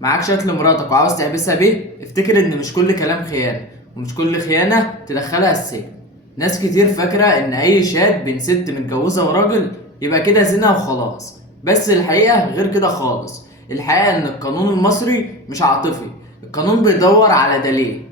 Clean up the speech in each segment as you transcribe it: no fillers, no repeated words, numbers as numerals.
معاك شات لمراتك وعاوز تحبسها بيه، افتكر ان مش كل كلام خيانة، ومش كل خيانة تدخلها السجن. ناس كتير فاكرة ان اي شات بين ست متجوزة وراجل يبقى كده زنا وخلاص، بس الحقيقة غير كده خالص. الحقيقة ان القانون المصري مش عاطفي، القانون بيدور على دليل.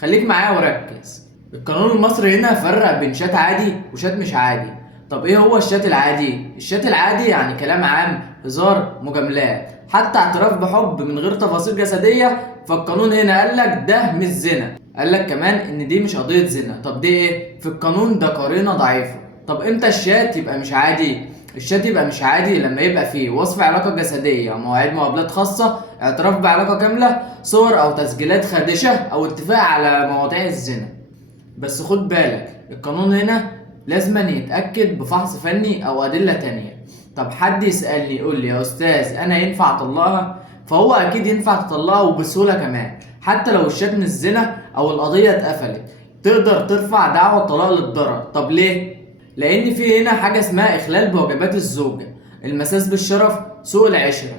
خليك معايا وركز. القانون المصري هنا فرق بين شات عادي وشات مش عادي. طب ايه هو الشات العادي؟ الشات العادي يعني كلام عام، هزار، مجاملات، حتى اعتراف بحب من غير تفاصيل جسدية. فالقانون هنا قالك ده مش زنا، قالك كمان ان دي مش قضية زنا. طب دي ايه؟ في القانون ده قرينة ضعيفة. طب امتى الشات يبقى مش عادي؟ الشات يبقى مش عادي لما يبقى فيه وصف علاقة جسدية، مواعيد مقابلات خاصة، اعتراف بعلاقة كاملة، صور او تسجيلات خادشة، او اتفاق على مواضيع الزنا. بس خد بالك، القانون هنا لازم يتأكد بفحص فني أو أدلة تانية. طب حد يسألني يقول لي يا أستاذ أنا ينفع أطلقها؟ فهو أكيد ينفع تطلقها وبسهولة كمان، حتى لو الشات مش زنا أو القضية اتقفلت تقدر ترفع دعوى طلاق للضرر. طب ليه؟ لأن في هنا حاجة اسمها إخلال بواجبات الزوجة، المساس بالشرف، سوء العشرة.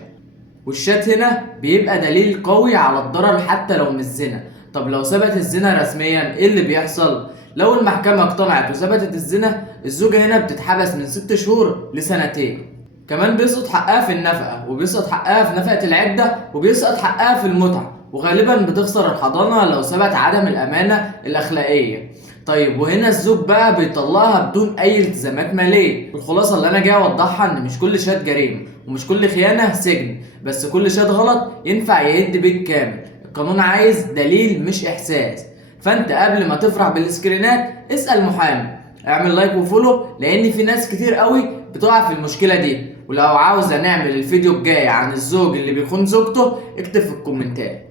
والشات هنا بيبقى دليل قوي على الضرر حتى لو مش زنا. طب لو ثبت الزنا رسميا ايه اللي بيحصل؟ لو المحكمة اقتنعت وثبتت الزنا، الزوجة هنا بتتحبس من 6 شهور لسنتين. كمان بيسقط حقها في النفقة، وبيسقط حقها في نفقة العدة، وبيسقط حقها في المتعة، وغالبا بتخسر الحضانة لو ثبت عدم الأمانة الأخلاقية. طيب وهنا الزوج بقى بيطلقها بدون أي التزامات مالية. الخلاصة اللي أنا جاي أوضحها إن مش كل شات جريمة، ومش كل خيانة سجن، بس كل شات غلط ينفع يهد بيت كامل. القانون عايز دليل مش إحساس. فأنت قبل ما تفرح بالسكرينات اسأل محامي. اعمل لايك وفولو، لأن في ناس كتير قوي بتقع في المشكلة دي. ولو عاوز نعمل الفيديو الجاي عن الزوج اللي بيخون زوجته اكتب في الكومنتات.